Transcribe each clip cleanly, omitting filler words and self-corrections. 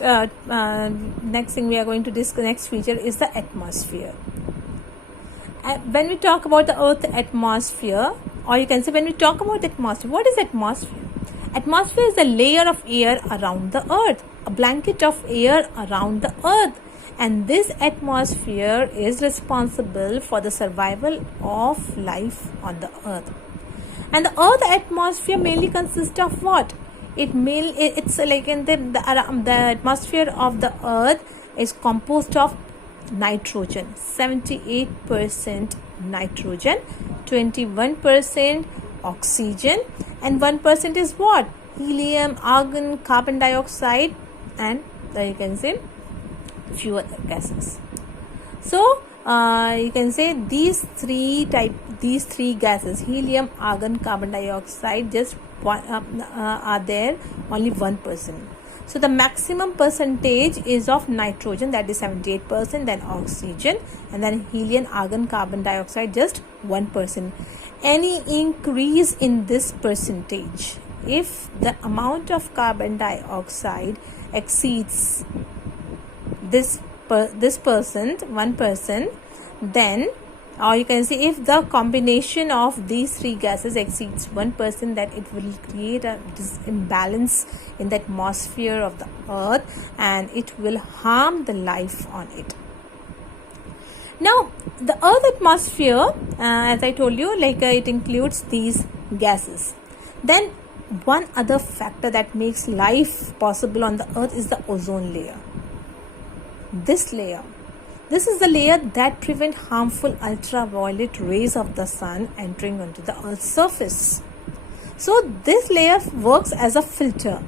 next thing we are going to discuss, next feature is the atmosphere. When we talk about the Earth atmosphere, or you can say when we talk about atmosphere, what is atmosphere? Atmosphere is a layer of air around the Earth, a blanket of air around the Earth, and this atmosphere is responsible for the survival of life on the Earth. And the Earth atmosphere mainly consists of what? It's like in the atmosphere of the Earth is composed of nitrogen, 78% nitrogen, 21% oxygen, and 1% is what? Helium, argon, carbon dioxide, and you can say few other gases. So you can say these three gases, helium, argon, carbon dioxide, just are there only 1%. So the maximum percentage is of nitrogen, that is 78%, then oxygen, and then helium, argon, carbon dioxide, just 1%. Any increase in this percentage, if the amount of carbon dioxide exceeds this 1%, then, or you can say if the combination of these three gases exceeds 1%, that it will create a imbalance in the atmosphere of the Earth and it will harm the life on it. Now, the Earth atmosphere, as I told you, it includes these gases. Then, one other factor that makes life possible on the Earth is the ozone layer. This is the layer that prevents harmful ultraviolet rays of the sun entering onto the Earth's surface. So this layer works as a filter.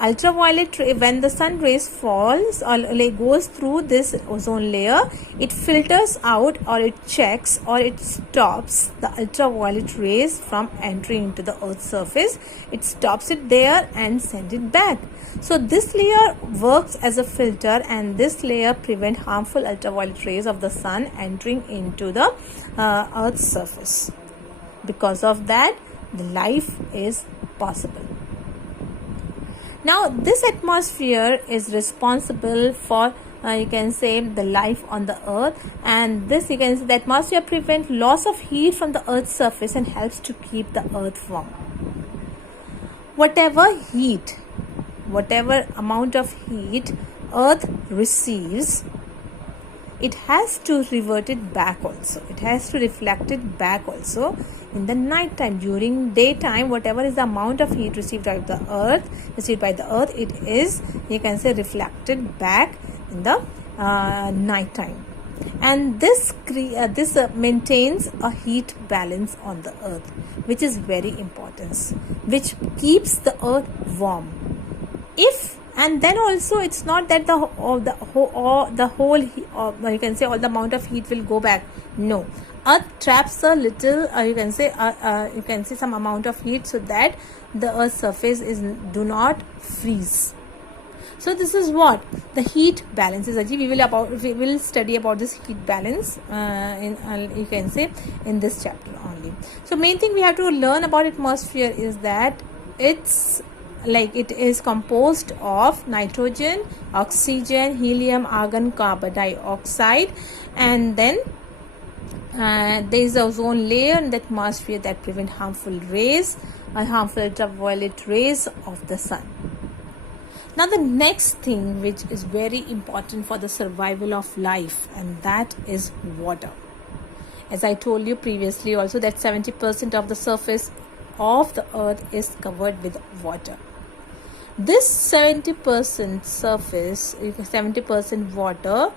Ultraviolet ray, when the sun rays falls or goes through this ozone layer, it filters out, or it checks, or it stops the ultraviolet rays from entering into the Earth's surface. It stops it there and sends it back. So this layer works as a filter, and this layer prevents harmful ultraviolet rays of the sun entering into the Earth's surface. Because of that, the life is possible. Now, this atmosphere is responsible for, you can say, the life on the Earth, and this, you can say, the atmosphere prevents loss of heat from the Earth's surface and helps to keep the Earth warm. Whatever amount of heat Earth receives, it has to revert it back also. It has to reflect it back also in the night time. During daytime, whatever is the amount of heat received by the Earth, it is, you can say, reflected back in the night time. And this maintains a heat balance on the Earth, which is very important, which keeps the Earth warm. And then also, it's not that the whole you can say all the amount of heat will go back. No, Earth traps a little, you can say some amount of heat, so that the Earth's surface do not freeze. So this is what the heat balance is. We will study about this heat balance you can say in this chapter only. So main thing we have to learn about atmosphere is that it is composed of nitrogen, oxygen, helium, argon, carbon dioxide, and then there is the ozone layer in the atmosphere that prevent harmful rays or harmful ultraviolet rays of the sun. Now, the next thing which is very important for the survival of life, and that is water. As I told you previously also, that 70% of the surface of the Earth is covered with water. This 70% surface, 70% water,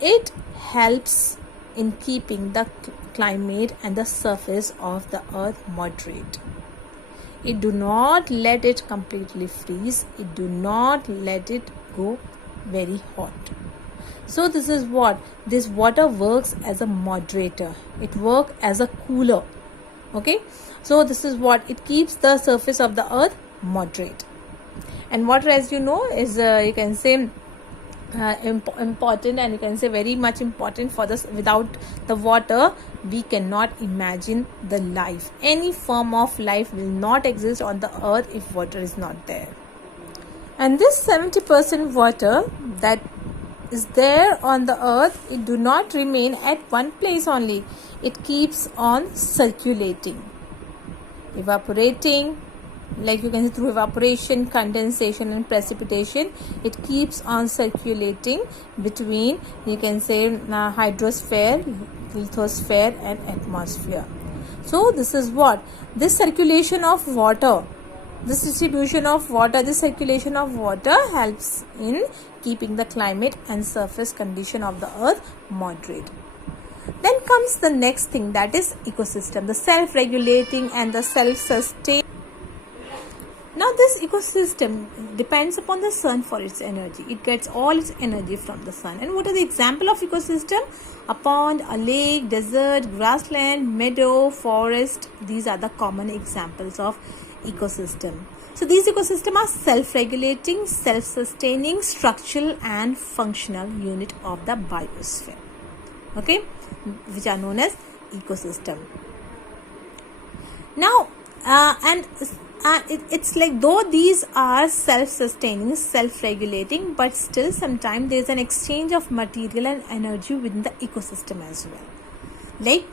it helps in keeping the climate and the surface of the Earth moderate. It do not let it completely freeze. It do not let it go very hot. So this is what this water works as a moderator. It works as a cooler. Okay. So this is what it keeps the surface of the Earth moderate. And water, as you know, is you can say important, and you can say very much important for this. Without the water, we cannot imagine the life. Any form of life will not exist on the Earth if water is not there. And this 70% water that is there on the earth, it do not remain at one place only. It keeps on circulating, evaporating, like you can see through evaporation, condensation and precipitation. It keeps on circulating between, you can say, hydrosphere, lithosphere and atmosphere. So this is what this circulation of water, this distribution of water, this circulation of water helps in keeping the climate and surface condition of the earth moderate. Then comes the next thing, that is ecosystem, the self-regulating and the self-sustaining. Now this ecosystem depends upon the sun for its energy. It gets all its energy from the sun. And what are the example of ecosystem? A pond, a lake, desert, grassland, meadow, forest. These are the common examples of ecosystem. So these ecosystems are self-regulating, self-sustaining, structural and functional unit of the biosphere. Okay, which are known as ecosystem. Now, it's like though these are self-sustaining, self-regulating, but still sometimes there is an exchange of material and energy within the ecosystem as well. Like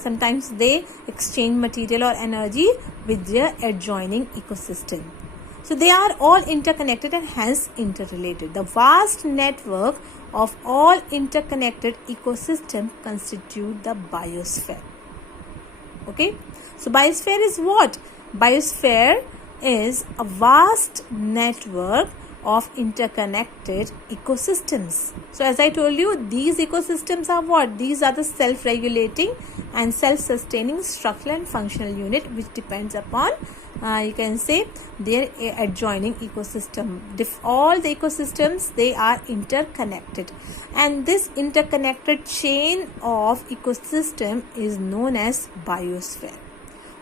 sometimes they exchange material or energy with their adjoining ecosystem. So they are all interconnected and hence interrelated. The vast network of all interconnected ecosystem constitute the biosphere. Okay, so biosphere is what? Biosphere is a vast network of interconnected ecosystems. So as I told you, these ecosystems are what? These are the self-regulating and self-sustaining structural and functional unit which depends upon you can say their adjoining ecosystem. All the ecosystems, they are interconnected, and this interconnected chain of ecosystem is known as biosphere.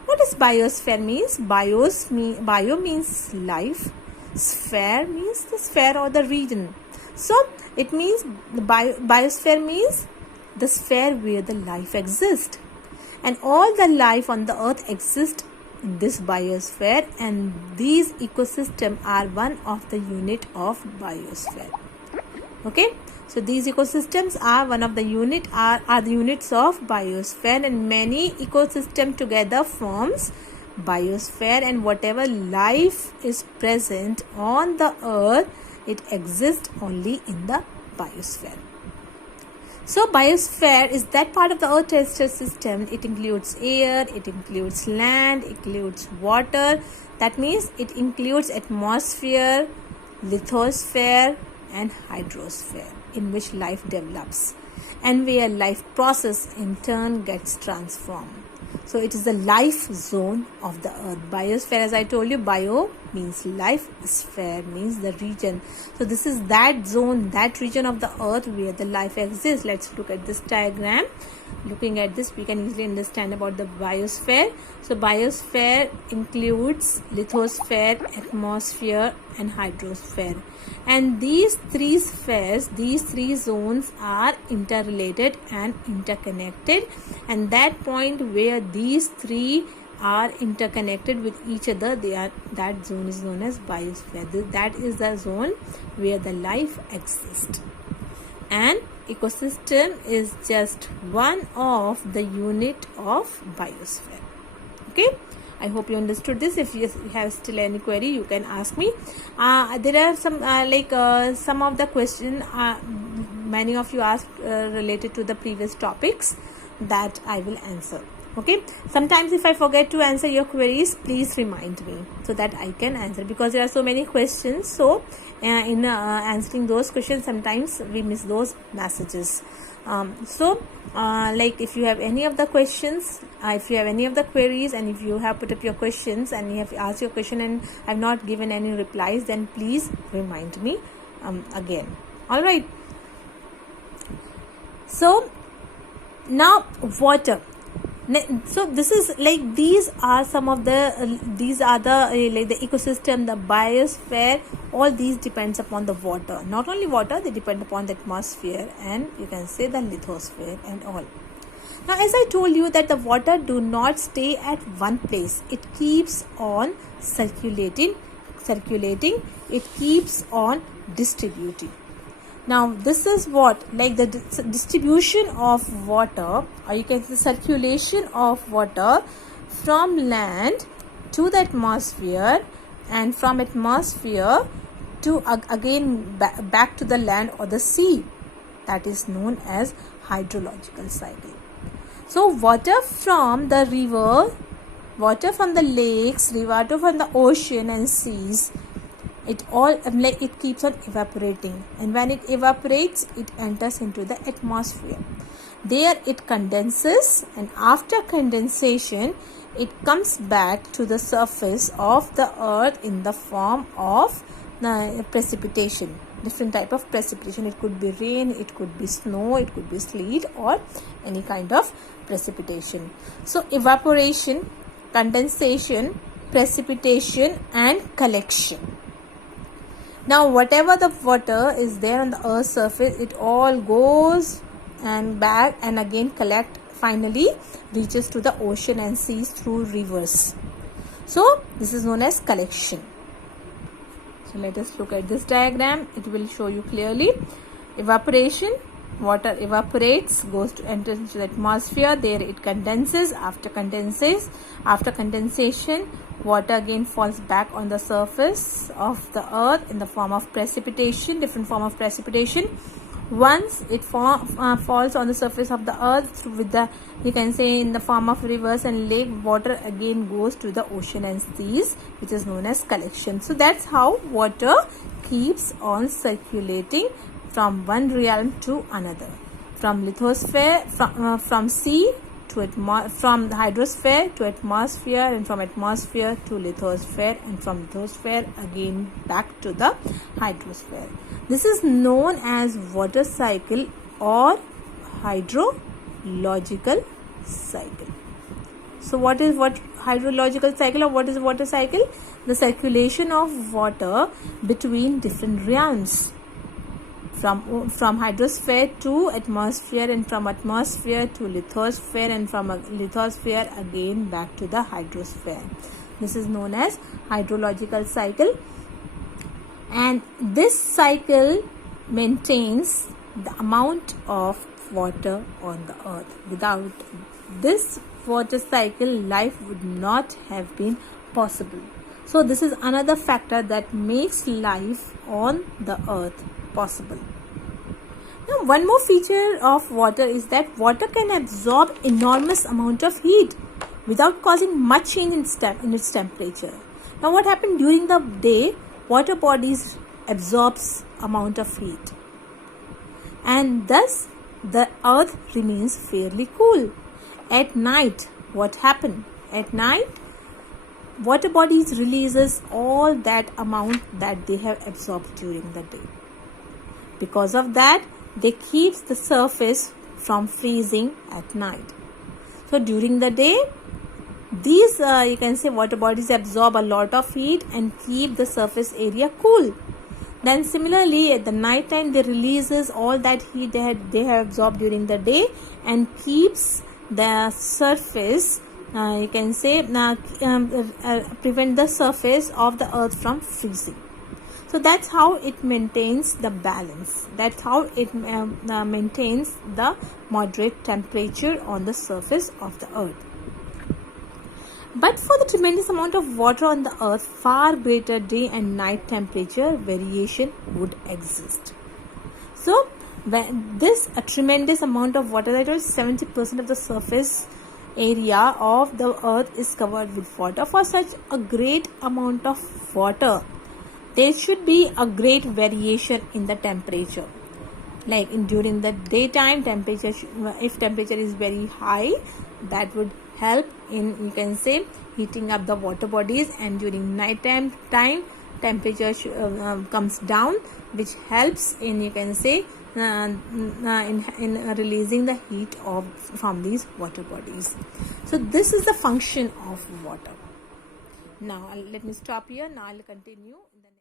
What does biosphere means? Bio means life. Sphere means the sphere or the region. So it means the biosphere means the sphere where the life exists, and all the life on the earth exists in this biosphere, and these ecosystems are one of the unit of biosphere. Okay, so these ecosystems are one of the unit are the units of biosphere, and many ecosystem together forms biosphere, and whatever life is present on the earth, it exists only in the biosphere. So biosphere is that part of the earth system. It includes air, it includes land, it includes water. That means it includes atmosphere, lithosphere and hydrosphere, in which life develops and where life process in turn gets transformed. So it is the life zone of the earth. Biosphere, as I told you, bio means life, sphere means the region. So this is that zone, that region of the earth where the life exists. Let's look at this diagram. Looking at this, we can easily understand about the biosphere. So biosphere includes lithosphere, atmosphere and hydrosphere. And these three spheres, these three zones are interrelated and interconnected, and that point where these three are interconnected with each other, that zone is known as biosphere. That is the zone where the life exists, and ecosystem is just one of the unit of biosphere. Okay, I hope you understood this. If you have still any query, you can ask me. There are some some of the question many of you asked related to the previous topics that I will answer. Okay, sometimes if I forget to answer your queries, please remind me so that I can answer, because there are so many questions. So in answering those questions, sometimes we miss those messages. Like if you have any of the questions, if you have any of the queries, and if you have put up your questions and you have asked your question and I have not given any replies, then please remind me again. All right. So now water. So this is like these are some of the these are the like the ecosystem, the biosphere. All these depends upon the water. Not only water, they depend upon the atmosphere and you can say the lithosphere and all. Now, as I told you that the water do not stay at one place. It keeps on circulating circulating, it keeps on distributing. Now this is what, like the distribution of water, or you can say circulation of water from land to the atmosphere, and from atmosphere to again back to the land or the sea. That is known as hydrological cycle. So water from the river, water from the lakes, water from the ocean and seas, it all like it keeps on evaporating, and when it evaporates, it enters into the atmosphere. There it condenses, and after condensation, it comes back to the surface of the earth in the form of precipitation. Different type of precipitation. It could be rain, it could be snow, it could be sleet, or any kind of precipitation. So evaporation, condensation, precipitation, and collection. Now whatever the water is there on the earth's surface, it all goes and back and again collect, finally reaches to the ocean and seas through rivers. So this is known as collection. So let us look at this diagram. It will show you clearly. Evaporation, water evaporates, enters into the atmosphere. There it condenses. After condensation, water again falls back on the surface of the earth in the form of precipitation, different form of precipitation. Once it falls on the surface of the earth with the, you can say, in the form of rivers and lake, water again goes to the ocean and seas, which is known as collection. So that's how water keeps on circulating from one realm to another, from lithosphere, from sea to from the hydrosphere to atmosphere, and from atmosphere to lithosphere, and from lithosphere again back to the hydrosphere. This is known as water cycle or hydrological cycle. So what is hydrological cycle, or what is water cycle? The circulation of water between different realms, from hydrosphere to atmosphere, and from atmosphere to lithosphere, and from lithosphere again back to the hydrosphere. This is known as hydrological cycle, and this cycle maintains the amount of water on the earth. Without this water cycle, life would not have been possible. So this is another factor that makes life on the earth possible. Now one more feature of water is that water can absorb enormous amount of heat without causing much change in its temperature. Now what happened during the day? Water bodies absorbs amount of heat, and thus the earth remains fairly cool. At night, what happened? At night, water bodies releases all that amount that they have absorbed during the day. Because of that, they keeps the surface from freezing at night. So during the day, these you can say water bodies absorb a lot of heat and keep the surface area cool. Then similarly at the night time, they releases all that heat they have absorbed during the day and keeps the surface you can say prevent the surface of the earth from freezing. So that's how it maintains the balance. That's how it maintains the moderate temperature on the surface of the earth. But for the tremendous amount of water on the earth, far greater day and night temperature variation would exist. So when a tremendous amount of water, that is 70% of the surface area of the earth is covered with water. For such a great amount of water, there should be a great variation in the temperature. Like during the daytime, temperature, if temperature is very high, that would help in, you can say, heating up the water bodies, and during night time temperature comes down, which helps in, you can say, in releasing the heat from these water bodies. So this is the function of water. Now let me stop here. Now I'll continue in the next.